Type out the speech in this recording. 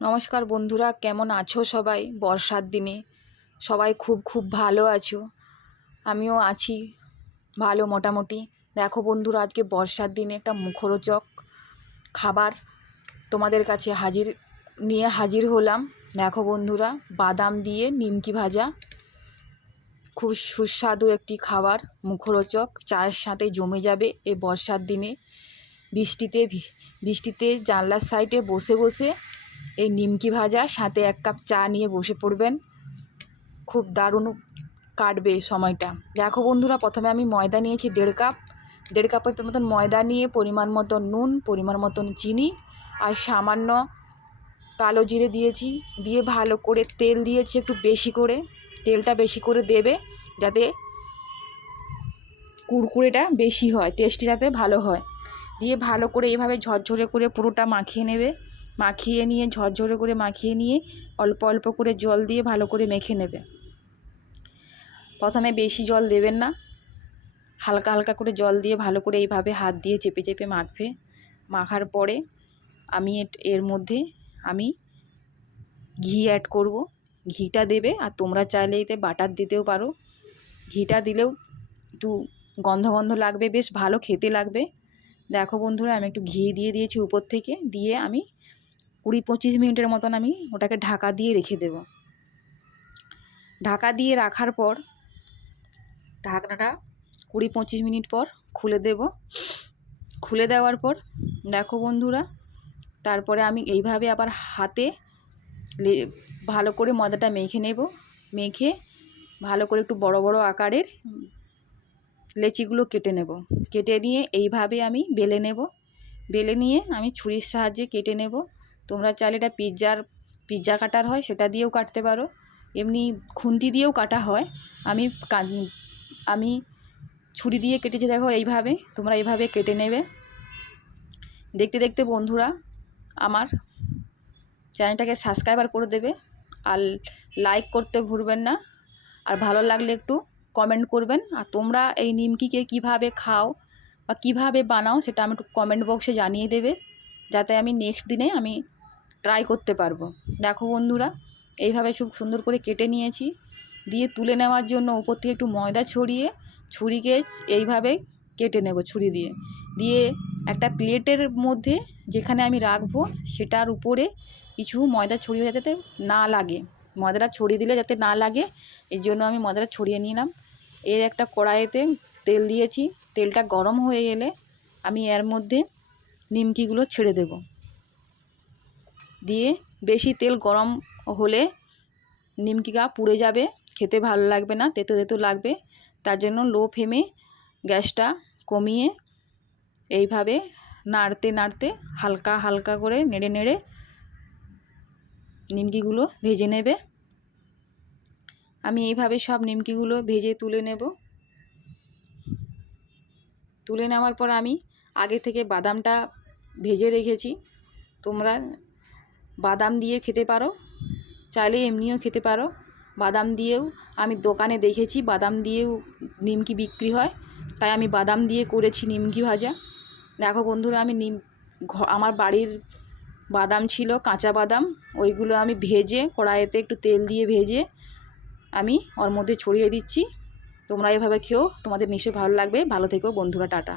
নমস্কার বন্ধুরা, কেমন আছো সবাই? বর্ষার দিনে সবাই খুব ভালো আছো, আমিও আছি ভালো মোটামুটি। দেখো বন্ধুরা, আজকে বর্ষার দিনে একটা মুখরোচক খাবার তোমাদের কাছে হাজির হলাম। দেখো বন্ধুরা, বাদাম দিয়ে নিমকি ভাজা, খুব সুস্বাদু একটি খাবার, মুখরোচক, চায়ের সাথে জমে যাবে এই বর্ষার দিনে। বৃষ্টিতে জানলার সাইডে বসে বসে এই নিমকি ভাজা সাথে 1 কাপ চা নিয়ে বসে পড়বেন, খুব দারুণ কাটবে সময়টা। দেখো বন্ধুরা, প্রথমে আমি ময়দা নিয়েছি 1.5 কাপের মতন ময়দা নিয়ে পরিমাণ মতন নুন, পরিমাণ মতন চিনি আর সামান্য কালো জিরে দিয়েছি। দিয়ে ভালো করে তেল দিয়েছি একটু বেশি করে, তেলটা বেশি করে দেবে যাতে কুড়কুড়েটা বেশি হয়, টেস্টি যাতে ভালো হয়। দিয়ে ভালো করে এইভাবে ঝরঝরে করে পুরোটা মাখিয়ে নেবে। মাখিয়ে নিয়ে ঝরঝরে করে মাখিয়ে নিয়ে অল্প অল্প করে জল দিয়ে ভালো করে মেখে নেবে। প্রথমে বেশি জল দেবেন না, হালকা হালকা করে জল দিয়ে ভালো করে এইভাবে হাত দিয়ে চেপে চেপে মাখবে। মাখার পরে আমি এর মধ্যে আমি ঘি অ্যাড করব। ঘিটা দেবে, আর তোমরা চাইলে এতে বাটার দিতেও পারো। ঘিটা দিলেও একটু গন্ধ গন্ধ লাগবে, বেশ ভালো খেতে লাগবে। দেখো বন্ধুরা, আমি একটু ঘি দিয়ে দিয়েছি উপর থেকে, দিয়ে আমি 20-25 মিনিটের মতন আমি ওটাকে ঢাকা দিয়ে রেখে দেব। ঢাকা দিয়ে রাখার পর ঢাকনাটা 20-25 মিনিট পর খুলে দেব। খুলে দেওয়ার পর দেখো বন্ধুরা, তারপরে আমি এইভাবে আবার হাতে ভালো করে ময়দাটা মেখে নেব। মেখে ভালো করে একটু বড় বড় আকারের লেচিগুলো কেটে নেব। কেটে নিয়ে এইভাবে আমি বেলে নেব। বেলে নিয়ে আমি ছুরির সাহায্যে কেটে নেব। তোমরা চাইলে এটা পিৎজা কাটার হয় সেটা দিয়েও কাটতে পারো, এমনি খুন্তি দিয়েও কাটা হয়। আমি ছুরি দিয়ে কেটেছি। দেখো এইভাবে তোমরা এইভাবে কেটে নেবে। দেখতে দেখতে বন্ধুরা আমার চ্যানেলটাকে সাবস্ক্রাইবার করে দেবে, আর লাইক করতে ভুলবেন না, আর ভালো লাগলে একটু কমেন্ট করবেন। আর তোমরা এই নিমকিকে কিভাবে খাও বা কিভাবে বানাও সেটা আমি একটু কমেন্ট বক্সে জানিয়ে দেবে, যাতে আমি নেক্সট দিনে আমি ট্রাই করতে পারবো। দেখো বন্ধুরা, এইভাবে খুব সুন্দর করে কেটে নিয়েছি। দিয়ে তুলে নেওয়ার জন্য উপর থেকে একটু ময়দা ছড়িয়ে ছুরিকে এইভাবে কেটে নেব ছুরি দিয়ে। দিয়ে একটা প্লেটের মধ্যে যেখানে আমি রাখবো সেটার উপরে কিছু ময়দা ছড়িয়ে যাতে না লাগে, ময়দাটা ছড়িয়ে দিলে যাতে না লাগে, এই জন্য আমি ময়দাটা ছড়িয়ে নিলাম। এর একটা কড়াইতে তেল দিয়েছি। তেলটা গরম হয়ে গেলে আমি এর মধ্যে নিমকিগুলো ছেড়ে দেব। দিয়ে বেশি তেল গরম হলে নিমকিটা পুড়ে যাবে, খেতে ভালো লাগবে না, তেতো তেতো লাগবে। তার জন্য লো ফ্লেমে গ্যাসটা কমিয়ে এইভাবে নাড়তে নাড়তে হালকা হালকা করে নেড়ে নেড়ে নিমকিগুলো ভেজে নেবে। আমি এইভাবে সব নিমকিগুলো ভেজে তুলে নেব। তুলে নেওয়ার পর আমি আগে থেকে বাদামটা ভেজে রেখেছি। তোমরা বাদাম দিয়ে খেতে পারো, চাইলে এমনিও খেতে পারো। বাদাম দিয়েও আমি দোকানে দেখেছি বাদাম দিয়েও নিমকি বিক্রি হয়, তাই আমি বাদাম দিয়ে করেছি নিমকি ভাজা। দেখো বন্ধুরা, আমি আমার বাড়ির বাদাম ছিল, কাঁচা বাদাম, ওইগুলো আমি ভেজে কড়াইতে একটু তেল দিয়ে ভেজে আমি ওর মধ্যে ছড়িয়ে দিচ্ছি। তোমরা এভাবে খেও, তোমাদের নিশ্চয়ই ভালো লাগবে। ভালো থেকো বন্ধুরা, টাটা।